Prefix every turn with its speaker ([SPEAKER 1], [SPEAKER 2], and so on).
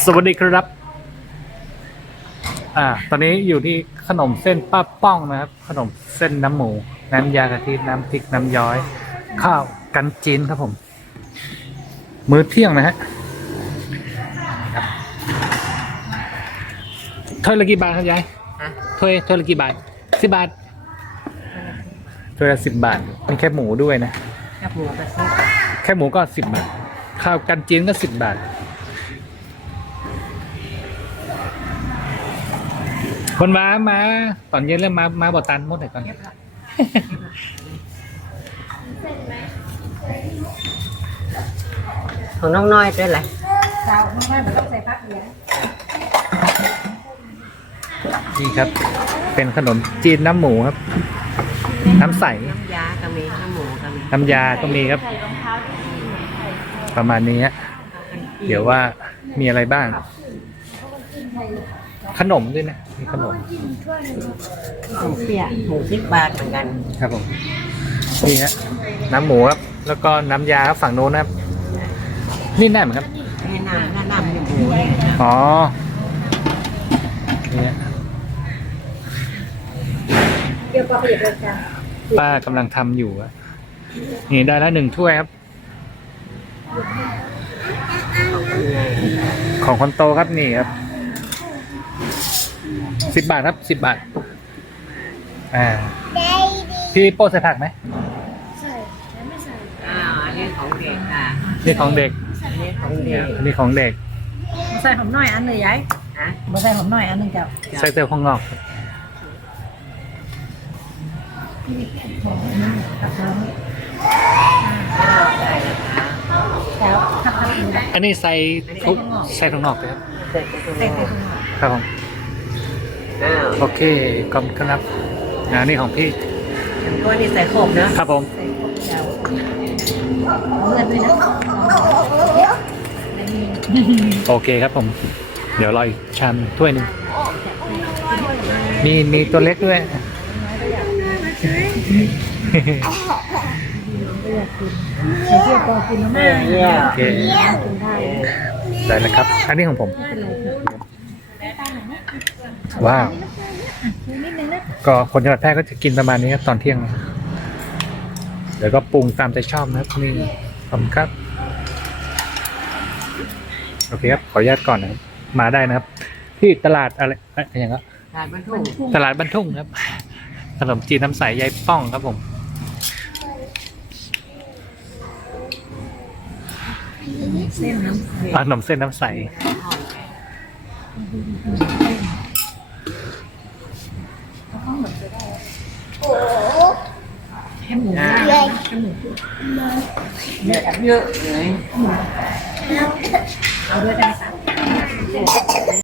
[SPEAKER 1] สวัสดีครับ อ่า ตอนนี้อยู่ที่ขนมเส้นป้าป้องนะครับ ขนมเส้นน้ำหมู น้ำยากะทิน้ำพริกน้ำย้อย ข้าวกันจีนครับผม มื้อเที่ยงนะฮะครับถ้วยละกี่บาทครับยาย
[SPEAKER 2] ฮะ
[SPEAKER 1] ถ้วยถ้วยละกี่บาทสิบบาทถ้วยละสิบบาท มีแค่หมูด้วยนะ
[SPEAKER 2] แค่หัวกระซิบ
[SPEAKER 1] แค่หมูก็สิบบาท ข้าวกันจีนก็สิบบาท คนมามาตอนเย็นเริ่มมามาบอตันหมดเลยก่อน
[SPEAKER 2] เก็บละของน้องน้อยด้วยแหละ
[SPEAKER 3] เจ้าไม่ค่อยมันต้องใส่พักเดียว
[SPEAKER 1] นี่ครับ เป็นขนมจีนน้ำหมูครับ น้ำใส
[SPEAKER 2] น้ำยาก็มีน้ำหมูก็มี
[SPEAKER 1] น้ำยาก็มีครับ ประมาณนี้ฮะเดี๋ยวว่ามีอะไรบ้าง ขนมด้วยนะ มีขนม
[SPEAKER 2] หมูเสียหมูสิบบาทเหมือนกัน
[SPEAKER 1] ครับผม นี่ฮะน้ำหมูครับ แล้วก็น้ำยาครับฝั่งโน้นนะครับ นี่แน่เหมือนครับ
[SPEAKER 2] นี่น้ำน้ำน้ำหมูเนี่ย
[SPEAKER 1] อ๋อนี่ฮะ
[SPEAKER 3] เดี๋ยวก็เปลี่ยนเลยจ้ะ
[SPEAKER 1] ป้ากำลังทำอยู่อะนี่ได้แล้วหนึ่งถ้วยครับ ของคนโตครับนี่ครับ สิบบาทครับสิบบาท อ่า พี่โป้ใส่ผักไหม
[SPEAKER 3] ใส่แล้วไม่ใส่
[SPEAKER 2] อ่าอันนี้ของเด็กอะ
[SPEAKER 1] นี่ของเด็ก
[SPEAKER 2] อันนี้ของเด็ก
[SPEAKER 1] อันนี้ของเด็ก
[SPEAKER 3] ใส่หอมหน่อยอันหนึ่งยาย
[SPEAKER 2] นะ
[SPEAKER 3] มาใส่หอมหน่อยอันหนึ่งเจ้า
[SPEAKER 1] ใส่เตลข้างนอกครับ
[SPEAKER 2] อ้าวได้แล้วค่ะ
[SPEAKER 3] แล้วทักทักอีกแล้ว
[SPEAKER 1] อันนี้ใส่ทุกใส่ข้างนอกเลยครับ
[SPEAKER 2] เสร็จไปตรง
[SPEAKER 3] ใส่
[SPEAKER 2] นี้
[SPEAKER 3] ใส่ตรงนี้
[SPEAKER 1] ครับผม
[SPEAKER 2] อ้าว
[SPEAKER 1] โอเคขอบคุณครับอ่านี่ของพี่
[SPEAKER 2] ตัวนี้ใส่ขบนะครับ
[SPEAKER 1] ผม
[SPEAKER 3] ใส่พวกเจ้าเอาเงินด้วยนะ
[SPEAKER 1] โอเคครับผม เดี๋ยวรออีกชามถ้วยหนึ่งมีมีตัวเล็กด้วย
[SPEAKER 3] ใส่เสื้อปอกินแล้ว
[SPEAKER 2] เอ
[SPEAKER 3] ไม่
[SPEAKER 2] อเนี่ย
[SPEAKER 1] โอเค
[SPEAKER 3] กินได้
[SPEAKER 1] ได้นะครับ อันนี้ของผม
[SPEAKER 3] ไม่เป็นไรค่ะ
[SPEAKER 1] ว้าว
[SPEAKER 3] ชูนิดนึงนะ
[SPEAKER 1] ก็คนจังหวัดแพร่ก็จะกินประมาณนี้ครับตอนเที่ยงเดี๋ยวก็ปรุงตามใจชอบนะครับนี่ขอบคุณครับ โอเคครับ ขออนุญาตก่อนนะครับ มาได้นะครับ ที่ตลาดอะไรเอ๊ะอย่างก็
[SPEAKER 2] ทานมันทุ่ง
[SPEAKER 1] ตลาดบ้านทุ่งครับ ขนมจีนน้ำใสยายป้องครับผม
[SPEAKER 3] เส้นน้ำ
[SPEAKER 1] อ่าขนมเส้นน้ำใส
[SPEAKER 3] แค่หมู
[SPEAKER 2] อ่า
[SPEAKER 3] แค่หมู
[SPEAKER 2] เยอะเยอะเลย
[SPEAKER 3] เอาด้วยได้ไหมคะ